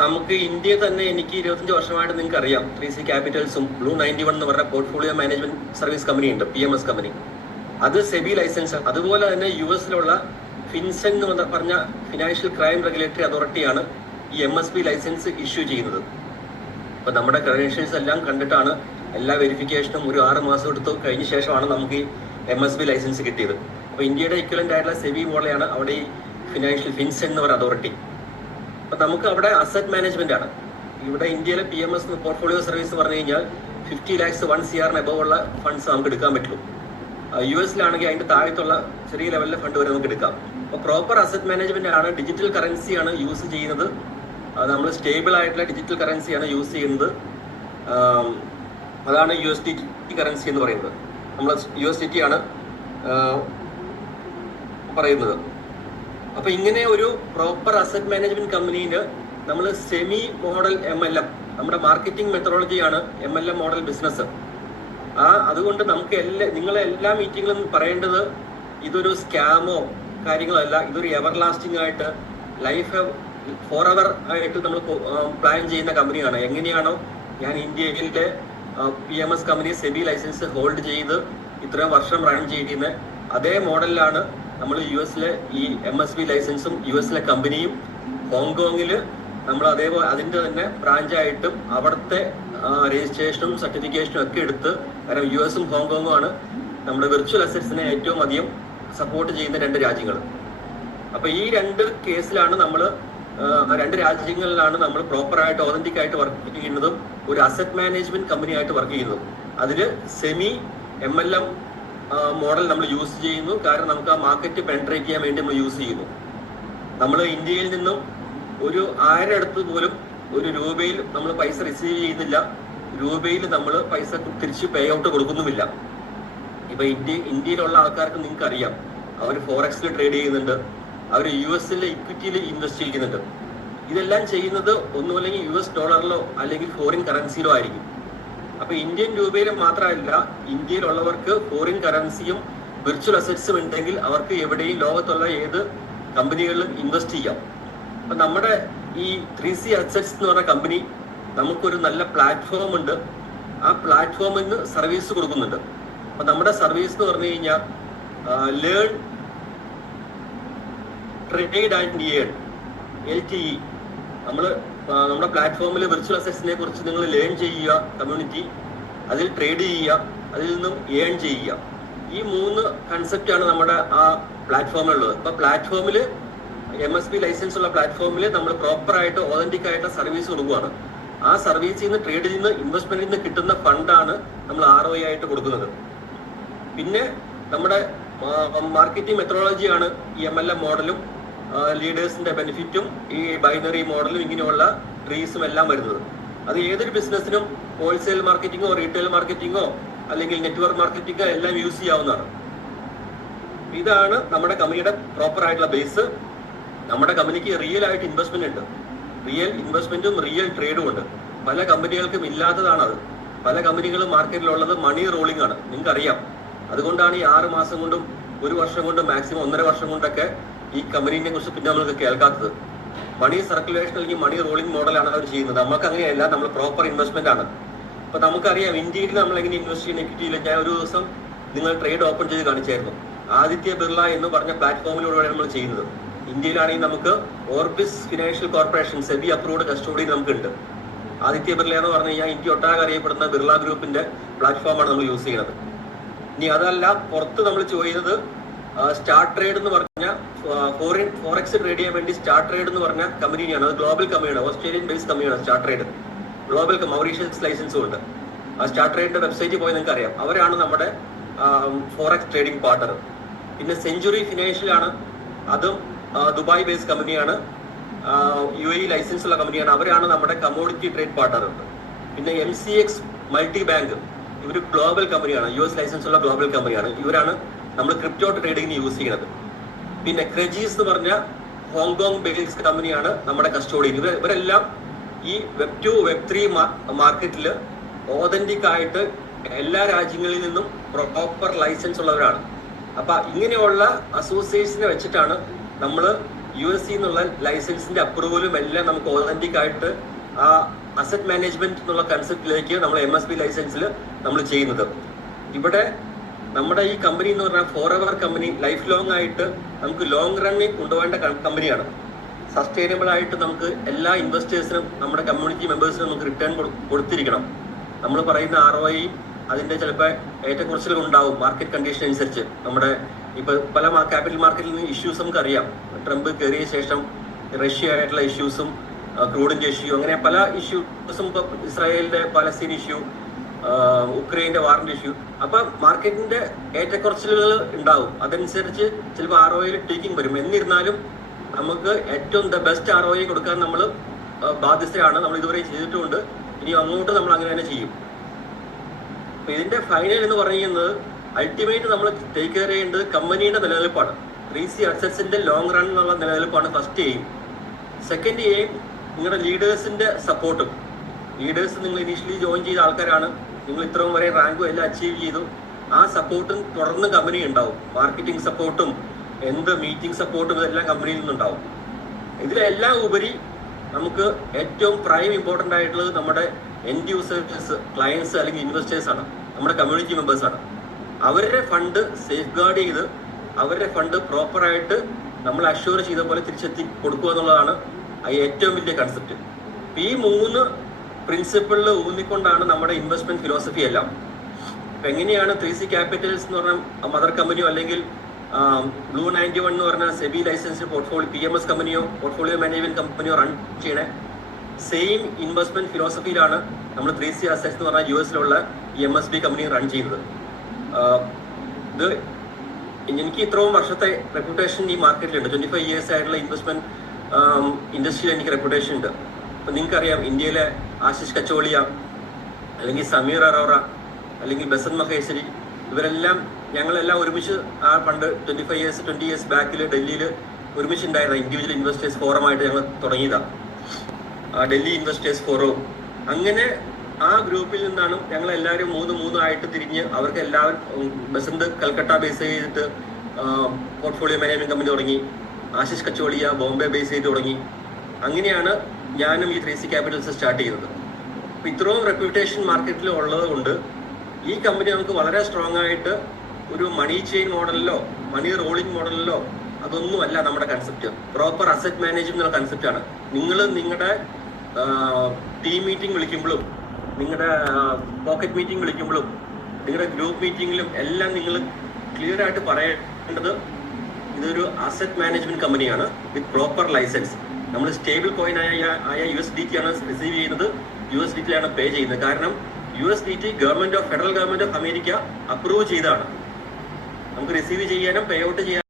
നമുക്ക് ഇന്ത്യയിൽ തന്നെ എനിക്ക് 25 വർഷമായിട്ട് നിങ്ങൾക്ക് അറിയാം 3C ക്യാപിറ്റൽസും ബ്ലൂ 91 എന്ന് പറഞ്ഞ പോർട്ട്ഫോളിയോ മാനേജ്മെന്റ് സർവീസ് കമ്പനി ഉണ്ട്, PMS കമ്പനി. അത് സെബി ലൈസൻസ്. അതുപോലെ തന്നെ US ഫിൻസെൻ എന്ന് പറഞ്ഞ ഫിനാൻഷ്യൽ ക്രൈം റെഗുലേറ്ററി അതോറിറ്റിയാണ് ഈ MSB ലൈസൻസ് ഇഷ്യൂ ചെയ്യുന്നത്. അപ്പൊ നമ്മുടെ ക്രെഡൻഷ്യൽസ് എല്ലാം കണ്ടിട്ടാണ് എല്ലാ വെരിഫിക്കേഷനും ഒരു 6 മാസം എടുത്ത് കഴിഞ്ഞ ശേഷമാണ് നമുക്ക് ഈ MSB ലൈസൻസ് കിട്ടിയത്. അപ്പൊ ഇന്ത്യയുടെ ഇക്വലന്റ് ആയിട്ടുള്ള സെബി പോലെയാണ് അവിടെ ഈ ഫിനാൻഷ്യൽ ഫിൻസെൻ എന്ന് പറയുന്ന അതോറിറ്റി. അപ്പൊ നമുക്ക് അവിടെ അസറ്റ് മാനേജ്മെന്റ് ആണ്. ഇവിടെ ഇന്ത്യയിലെ PMS പോർട്ട്ഫോളിയോ സർവീസ് പറഞ്ഞു കഴിഞ്ഞാൽ 50 lakhs 1 CR എബവ് ഉള്ള ഫണ്ട്സ് നമുക്ക് എടുക്കാൻ പറ്റുള്ളൂ. US-ലാണെങ്കിൽ അതിന്റെ താഴത്തുള്ള ചെറിയ ലെവലിലെ ഫണ്ട് വരെ നമുക്ക് എടുക്കാം. അപ്പൊ പ്രോപ്പർ അസറ്റ് മാനേജ്മെന്റ് ആണ്. ഡിജിറ്റൽ കറൻസിയാണ് യൂസ് ചെയ്യുന്നത്. നമ്മൾ സ്റ്റേബിൾ ആയിട്ടുള്ള ഡിജിറ്റൽ കറൻസിയാണ് യൂസ് ചെയ്യുന്നത്. അതാണ് USDT കറൻസി എന്ന് പറയുന്നത്. നമ്മൾ USDT ആണ് പറയുന്നത്. അപ്പൊ ഇങ്ങനെ ഒരു പ്രോപ്പർ അസറ്റ് മാനേജ്മെന്റ് കമ്പനിയിൽ നമ്മൾ സെമി മോഡൽ MLM, നമ്മുടെ മാർക്കറ്റിംഗ് മെത്തഡോളജിയാണ് MLM മോഡൽ ബിസിനസ്. അതുകൊണ്ട് നമുക്ക് നിങ്ങളെ എല്ലാ മീറ്റിങ്ങിലും പറയേണ്ടത് ഇതൊരു സ്കാമോ കാര്യങ്ങളോ അല്ല, ഇതൊരു എവർ ലാസ്റ്റിംഗ് ആയിട്ട് ലൈഫ് ഫോർ എവർ ആയിട്ട് നമ്മൾ പ്ലാൻ ചെയ്യുന്ന കമ്പനിയാണ്. എങ്ങനെയാണോ ഞാൻ ഇന്ത്യയിലെ PMS company SEBI licence hold ചെയ്ത് ഇത്രയും വർഷം റൺ ചെയ്യുന്നത്, അതേ മോഡലിലാണ് നമ്മൾ US-ലെ ഈ MSB ലൈസൻസും US-ലെ കമ്പനിയും ഹോങ്കോങ്ങിൽ നമ്മൾ അതേപോലെ അതിൻ്റെ തന്നെ ബ്രാഞ്ചായിട്ടും അവിടുത്തെ രജിസ്ട്രേഷനും സർട്ടിഫിക്കേഷനും ഒക്കെ എടുത്ത്, കാരണം US-ഉം ഹോങ്കോങ്ങും ആണ് നമ്മുടെ വിർച്വൽ അസറ്റ്സിനെ ഏറ്റവും അധികം സപ്പോർട്ട് ചെയ്യുന്ന 2 രാജ്യങ്ങൾ. അപ്പൊ ഈ 2 കേസിലാണ് നമ്മൾ 2 രാജ്യങ്ങളിലാണ് നമ്മൾ പ്രോപ്പറായിട്ട് ഓതന്റിക് ആയിട്ട് വർക്ക് ചെയ്യുന്നതും ഒരു അസറ്റ് മാനേജ്മെന്റ് കമ്പനി ആയിട്ട് വർക്ക് ചെയ്യുന്നതും. അതിൽ സെമി MLM മോഡൽ നമ്മൾ യൂസ് ചെയ്യുന്നു. കാരണം നമുക്ക് ആ മാർക്കറ്റ് പെൻട്രേറ്റ് ചെയ്യാൻ വേണ്ടി നമ്മൾ യൂസ് ചെയ്യുന്നു. നമ്മൾ ഇന്ത്യയിൽ നിന്നും ഒരു 1000 അടുത്ത് പോലും ഒരു രൂപയിൽ നമ്മൾ പൈസ റിസീവ് ചെയ്യുന്നില്ല. രൂപയിൽ നമ്മൾ പൈസ തിരിച്ച് പേ ഔട്ട് കൊടുക്കുന്നുമില്ല. ഇപ്പൊ ഇന്ത്യയിലുള്ള ആൾക്കാർക്ക് നിങ്ങൾക്ക് അറിയാം, അവർ ഫോറക്സിൽ ട്രേഡ് ചെയ്യുന്നുണ്ട്, അവർ US-ലെ ഇക്വിറ്റിയിൽ ഇൻവെസ്റ്റ് ചെയ്യുന്നുണ്ട്. ഇതെല്ലാം ചെയ്യുന്നത് ഒന്നുമല്ലെങ്കിൽ US ഡോളറിലോ അല്ലെങ്കിൽ ഫോറിൻ കറൻസിയിലോ ആയിരിക്കും. അപ്പൊ ഇന്ത്യൻ രൂപയിൽ മാത്രമല്ല, ഇന്ത്യയിലുള്ളവർക്ക് ഫോറിൻ കറൻസിയും വിർച്വൽ അസറ്റ്സും ഉണ്ടെങ്കിൽ അവർക്ക് എവിടെയും ലോകത്തുള്ള ഏത് കമ്പനികളിലും ഇൻവെസ്റ്റ് ചെയ്യാം. അപ്പൊ നമ്മുടെ ഈ 3C അസറ്റ്സ് എന്ന് പറഞ്ഞ കമ്പനി നമുക്കൊരു നല്ല പ്ലാറ്റ്ഫോം ഉണ്ട്. ആ പ്ലാറ്റ്ഫോമിൽ നിന്ന് സർവീസ് കൊടുക്കുന്നുണ്ട്. അപ്പൊ നമ്മുടെ സർവീസ് എന്ന് പറഞ്ഞു കഴിഞ്ഞാൽ learn, trade and earn, LTE. നമ്മുടെ പ്ലാറ്റ്ഫോമിൽ വിർച്വൽ അസറ്റ്സിനെ കുറിച്ച് നിങ്ങൾ ലേൺ ചെയ്യുക, കമ്മ്യൂണിറ്റി അതിൽ ട്രേഡ് ചെയ്യുക, അതിൽ നിന്നും ഏൺ ചെയ്യുക. ഈ 3 കൺസെപ്റ്റാണ് നമ്മുടെ ആ പ്ലാറ്റ്ഫോമിലുള്ളത്. അപ്പൊ പ്ലാറ്റ്ഫോമിൽ MSB ലൈസൻസ് ഉള്ള പ്ലാറ്റ്ഫോമിൽ നമ്മൾ പ്രോപ്പറായിട്ട് ഓതന്റിക് ആയിട്ട് സർവീസ് കൊടുക്കുകയാണ്. ആ സർവീസിൽ നിന്ന്, ട്രേഡിൽ നിന്ന്, ഇൻവെസ്റ്റ്മെന്റിൽ നിന്ന് കിട്ടുന്ന ഫണ്ടാണ് നമ്മൾ ROI ആയിട്ട് കൊടുക്കുന്നത്. പിന്നെ നമ്മുടെ മാർക്കറ്റിംഗ് മെത്തഡോളജിയാണ് ഈ MLM മോഡലും ലീഡേഴ്സിന്റെ ബെനിഫിറ്റും ഈ ബൈനറി മോഡലും ഇങ്ങനെയുള്ള ട്രീസും എല്ലാം വരുന്നത്. അത് ഏതൊരു ബിസിനസ്സിനും ഹോൾസെയിൽ മാർക്കറ്റിങ്ങോ റീറ്റെയിൽ മാർക്കറ്റിങ്ങോ അല്ലെങ്കിൽ നെറ്റ്വർക്ക് മാർക്കറ്റിങ്ങോ എല്ലാം യൂസ് ചെയ്യാവുന്നതാണ്. ഇതാണ് നമ്മുടെ കമ്പനിയുടെ പ്രോപ്പർ ആയിട്ടുള്ള ബേസ്. നമ്മുടെ കമ്പനിക്ക് റിയൽ ആയിട്ട് ഇൻവെസ്റ്റ്മെന്റ് ഉണ്ട്. റിയൽ ഇൻവെസ്റ്റ്മെന്റും റിയൽ ട്രേഡും ഉണ്ട്. പല കമ്പനികൾക്കും ഇല്ലാത്തതാണ് അത്. പല കമ്പനികളും മാർക്കറ്റിലുള്ളത് മണി റോളിംഗ് ആണ്, നിങ്ങൾക്ക് അറിയാം. അതുകൊണ്ടാണ് ഈ 6 മാസം കൊണ്ടും 1 വർഷം കൊണ്ടും മാക്സിമം 1.5 വർഷം കൊണ്ടൊക്കെ ഈ കമ്പനീനെ കുറിച്ച് പിന്നെ നമ്മൾക്ക് കേൾക്കാത്തത്. മണി സർക്കുലേഷൻ അല്ലെങ്കിൽ മണി റോളിംഗ് മോഡലാണ് അവർ ചെയ്യുന്നത്. നമുക്ക് അങ്ങനെയല്ല, നമ്മൾ പ്രോപ്പർ ഇൻവെസ്റ്റ്മെന്റ് ആണ്. അപ്പൊ നമുക്കറിയാം ഇന്ത്യയിൽ നമ്മൾ എങ്ങനെ ഇൻവെസ്റ്റ് ചെയ്യുന്ന ഇക്വിറ്റിയിൽ. ഞാൻ ഒരു ദിവസം നിങ്ങൾ ട്രേഡ് ഓപ്പൺ ചെയ്ത് കാണിച്ചായിരുന്നു. ആദിത്യ ബിർള എന്ന് പറഞ്ഞ പ്ലാറ്റ്ഫോമിലൂടെയാണ് നമ്മൾ ചെയ്യുന്നത്. ഇന്ത്യയിലാണെങ്കിൽ നമുക്ക് Orbis financial corporation SEBI approved custody നമുക്കുണ്ട്. ആദിത്യ ബിർള എന്ന് പറഞ്ഞു കഴിഞ്ഞാൽ ഇന്ത്യ ഒട്ടാകെ അറിയപ്പെടുന്ന ബിർള ഗ്രൂപ്പിന്റെ പ്ലാറ്റ്ഫോമാണ് നമ്മൾ യൂസ് ചെയ്യുന്നത്. ഇനി അതല്ല, പുറത്ത് നമ്മൾ ചെയ്യുന്നത് സ്റ്റാർട്ട് ട്രേഡ് എന്ന് പറഞ്ഞ ഫോറക്സ് ട്രേഡ് ചെയ്യാൻ വേണ്ടി സ്റ്റാർട്ട് ട്രേഡ് എന്ന് പറഞ്ഞ കമ്പനിയാണ്. അത് ഗ്ലോബൽ കമ്പനിയാണ്, ഓസ്ട്രേലിയൻ ബേസ്ഡ് കമ്പനിയാണ് സ്റ്റാർട്ട് ട്രേഡ്. ഗ്ലോബൽ മൗറീഷ്യസ് ലൈസൻസും ഉണ്ട്. ആ സ്റ്റാർട്ട് ട്രേഡിന്റെ വെബ്സൈറ്റിൽ പോയി നിങ്ങൾക്ക് അറിയാം. അവരാണ് നമ്മുടെ ഫോറക്സ് ട്രേഡിംഗ് പാർട്ണർ. പിന്നെ സെഞ്ചുറി ഫിനാൻഷ്യൽ ആണ്, അതും ദുബായ് ബേസ്ഡ് കമ്പനിയാണ്, UAE ലൈസൻസ് ഉള്ള കമ്പനിയാണ്. അവരാണ് നമ്മുടെ കമോഡിറ്റി ട്രേഡ് പാർട്ണർ. പിന്നെ MCX മൾട്ടി ബാങ്ക്, ഇവർ ഗ്ലോബൽ കമ്പനിയാണ്, US ലൈസൻസ് ഉള്ള ഗ്ലോബൽ കമ്പനിയാണ്. ഇവരാണ് നമ്മൾ ക്രിപ്റ്റോ ട്രേഡിങ്ങിന് യൂസ് ചെയ്യുന്നത്. പിന്നെ ക്രെജീസ് എന്ന് പറഞ്ഞ ഹോങ്കോങ് ബേസ്ഡ് കമ്പനിയാണ് നമ്മുടെ കസ്റ്റോഡിയൻ. ഇവരെല്ലാം ഈ Web 2 Web 3 മാർക്കറ്റിൽ ഓതന്റിക് ആയിട്ട് എല്ലാ രാജ്യങ്ങളിൽ നിന്നും പ്രോപ്പർ ലൈസൻസ് ഉള്ളവരാണ്. അപ്പൊ ഇങ്ങനെയുള്ള അസോസിയേഷനെ വെച്ചിട്ടാണ് നമ്മൾ USC എന്നുള്ള ലൈസൻസിന്റെ അപ്രൂവലും എല്ലാം നമുക്ക് ഓതന്റിക് ആയിട്ട് ആ അസറ്റ് മാനേജ്മെന്റ് എന്നുള്ള കൺസെപ്റ്റിലേക്ക് നമ്മൾ MSB ലൈസൻസിൽ നമ്മൾ ചെയ്യുന്നത്. ഇവിടെ നമ്മുടെ ഈ കമ്പനി എന്ന് പറഞ്ഞാൽ for ever company, life long ആയിട്ട് നമുക്ക് ലോങ് റണ്ണിൽ കൊണ്ടുപോകേണ്ട കമ്പനിയാണ്. സസ്റ്റൈനബിൾ ആയിട്ട് നമുക്ക് എല്ലാ ഇൻവെസ്റ്റേഴ്സിനും നമ്മുടെ കമ്മ്യൂണിറ്റി മെമ്പേഴ്സിനും നമുക്ക് റിട്ടേൺ കൊടുത്തിരിക്കണം. നമ്മൾ പറയുന്ന ROI അതിന്റെ ചിലപ്പോൾ ഏറ്റക്കുറച്ചിലുകൾ ഉണ്ടാവും മാർക്കറ്റ് കണ്ടീഷൻ അനുസരിച്ച്. നമ്മുടെ ഇപ്പൊ പല ക്യാപിറ്റൽ മാർക്കറ്റിൽ നിന്ന് ഇഷ്യൂസ് നമുക്ക് അറിയാം. ട്രംപ് കയറിയ ശേഷം റഷ്യ ആയിട്ടുള്ള ഇഷ്യൂസും ക്രൂഡിന്റെ ഇഷ്യൂ, അങ്ങനെ പല ഇഷ്യൂസും, ഇപ്പൊ ഇസ്രായേലിന്റെ പാലസ്തീൻ ഇഷ്യൂ, ഉക്രൈന്റെ വാറിന്റെ ഇഷ്യൂ. അപ്പൊ മാർക്കറ്റിന്റെ ഏറ്റക്കുറച്ചിലുകൾ ഉണ്ടാവും. അതനുസരിച്ച് ചിലപ്പോൾ ROI ടീക്കിംഗ് വരും. എന്നിരുന്നാലും നമുക്ക് ഏറ്റവും ബെസ്റ്റ് ROI കൊടുക്കാൻ നമ്മൾ ബാധ്യസ്ഥയാണ്. നമ്മൾ ഇതുവരെ ചെയ്തിട്ടുമുണ്ട്, ഇനി അങ്ങോട്ട് നമ്മൾ അങ്ങനെ തന്നെ ചെയ്യും. അപ്പൊ ഇതിന്റെ ഫൈനൽ എന്ന് പറയുന്നത് അൾട്ടിമേറ്റ് നമ്മൾ ടേക്ക് കെയർ ചെയ്യേണ്ടത് കമ്പനിയുടെ നിലനിൽപ്പാണ്. 3C അസറ്റ്സിന്റെ ലോങ് റൺ എന്നുള്ള നിലനിൽപ്പാണ് ഫസ്റ്റ് എയിം. സെക്കൻഡ് എയിം നിങ്ങളുടെ ലീഡേഴ്സിന്റെ സപ്പോർട്ടും. ലീഡേഴ്സ് നിങ്ങൾ ഇനീഷ്യലി ജോയിൻ ചെയ്ത ആൾക്കാരാണ്, നിങ്ങൾ ഇത്രയും വരെ റാങ്കും എല്ലാം അച്ചീവ് ചെയ്തു. ആ സപ്പോർട്ടും തുടർന്ന് കമ്പനി ഉണ്ടാവും. മാർക്കറ്റിംഗ് സപ്പോർട്ടും എന്ത് മീറ്റിംഗ് സപ്പോർട്ടും ഇതെല്ലാം കമ്പനിയിൽ നിന്നുണ്ടാവും. ഇതിലെല്ലാം ഉപരി നമുക്ക് ഏറ്റവും പ്രൈം ഇമ്പോർട്ടൻ്റ് ആയിട്ടുള്ളത് നമ്മുടെ എൻഡ് യൂസേഴ്സ്, ക്ലയൻസ് അല്ലെങ്കിൽ ഇൻവെസ്റ്റേഴ്സ് ആണ്, നമ്മുടെ കമ്മ്യൂണിറ്റി മെമ്പേഴ്സ് ആണ്. അവരുടെ ഫണ്ട് സേഫ് ഗാർഡ് ചെയ്ത് അവരുടെ ഫണ്ട് പ്രോപ്പറായിട്ട് നമ്മൾ അഷ്യൂർ ചെയ്ത പോലെ തിരിച്ചെത്തി കൊടുക്കുക എന്നുള്ളതാണ് ഏറ്റവും വലിയ കൺസെപ്റ്റ്. ഈ 3 പ്രിൻസിപ്പിളിൽ ഊന്നിക്കൊണ്ടാണ് നമ്മുടെ ഇൻവെസ്റ്റ്മെന്റ് ഫിലോസഫി എല്ലാം. ഇപ്പൊ എങ്ങനെയാണ് 3C ക്യാപിറ്റൽസ് എന്ന് പറഞ്ഞ മദർ കമ്പനിയോ അല്ലെങ്കിൽ Blue 91 എന്ന് പറഞ്ഞ സെബി ലൈസൻസ്ഡ് പോർട്ട്ഫോളിയോ PMS കമ്പനിയോ പോർട്ട്ഫോളിയോ മാനേജ്മെന്റ് കമ്പനിയോ റൺ ചെയ്യണേ സെയിം ഇൻവെസ്റ്റ്മെന്റ് ഫിലോസഫിയിലാണ് നമ്മൾ 3C അസറ്റ്സ് എന്ന് പറഞ്ഞാൽ US-ലുള്ള MSB കമ്പനി റൺ ചെയ്യുന്നത്. ഇത് എനിക്ക് ഇത്രയും വർഷത്തെ റെപ്യൂട്ടേഷൻ ഈ മാർക്കറ്റിലുണ്ട്. 25 years ആയിട്ടുള്ള ഇൻവെസ്റ്റ്മെന്റ് ഇൻഡസ്ട്രിയിൽ എനിക്ക് റെപ്യൂട്ടേഷൻ ഉണ്ട്. അപ്പൊ നിങ്ങൾക്കറിയാം, ഇന്ത്യയിലെ ആശിഷ് കച്ചോളിയ അല്ലെങ്കിൽ സമീർ അറോറ അല്ലെങ്കിൽ ബസൻ മഹേശ്വരി, ഇവരെല്ലാം ഞങ്ങളെല്ലാം ഒരുമിച്ച് ആ പണ്ട് 20 years ബാക്കിൽ ഡൽഹിയിൽ ഒരുമിച്ച് ഉണ്ടായിരുന്ന ഇൻഡിവിജ്വൽ ഇൻവെസ്റ്റേഴ്സ് ഫോറമായിട്ട് ഞങ്ങൾ തുടങ്ങിയതാണ്, ഡൽഹി ഇൻവെസ്റ്റേഴ്സ് ഫോറം. അങ്ങനെ ആ ഗ്രൂപ്പിൽ നിന്നാണ് ഞങ്ങൾ എല്ലാവരും 3 ആയിട്ട് തിരിഞ്ഞ് അവർക്ക് എല്ലാവരും ബസന്ത് കൽക്കട്ട ബേസ് ചെയ്തിട്ട് പോർട്ട്ഫോളിയോ മാനേജ്മെന്റ് കമ്പനി തുടങ്ങി. ആശിഷ് കച്ചോളിയ ബോംബെ ബേസ് ചെയ്ത് തുടങ്ങി. അങ്ങനെയാണ് ഞാനും ഈ 3C ക്യാപിറ്റൽസ് സ്റ്റാർട്ട് ചെയ്തത്. അപ്പൊ ഇത്രയും റെപ്യൂട്ടേഷൻ മാർക്കറ്റിൽ ഉള്ളത് കൊണ്ട് ഈ കമ്പനി നമുക്ക് വളരെ സ്ട്രോങ് ആയിട്ട് ഒരു മണി ചെയിൻ മോഡലിലോ മണി റോളിംഗ് മോഡലിലോ അതൊന്നുമല്ല നമ്മുടെ കൺസെപ്റ്റ്. പ്രോപ്പർ അസറ്റ് മാനേജ്മെന്റ് എന്ന കൺസെപ്റ്റാണ്. നിങ്ങൾ നിങ്ങളുടെ ടീം മീറ്റിംഗ് വിളിക്കുമ്പോഴും നിങ്ങളുടെ പോക്കറ്റ് മീറ്റിംഗ് വിളിക്കുമ്പോഴും നിങ്ങളുടെ ഗ്രൂപ്പ് മീറ്റിംഗിലും എല്ലാം നിങ്ങൾ ക്ലിയർ ആയിട്ട് പറയേണ്ടത് ഇതൊരു അസറ്റ് മാനേജ്മെന്റ് കമ്പനിയാണ് വിത്ത് പ്രോപ്പർ ലൈസൻസ്. നമ്മൾ സ്റ്റേബിൾ കോയിൻ ആയ USDT ആണ് റിസീവ് ചെയ്യുന്നത്, USDT ആണ് പേ ചെയ്യുന്നത്. കാരണം USDT federal government of America approve ചെയ്താണ്. നമുക്ക് റിസീവ് ചെയ്യാനും പേ ഔട്ട് ചെയ്യാനും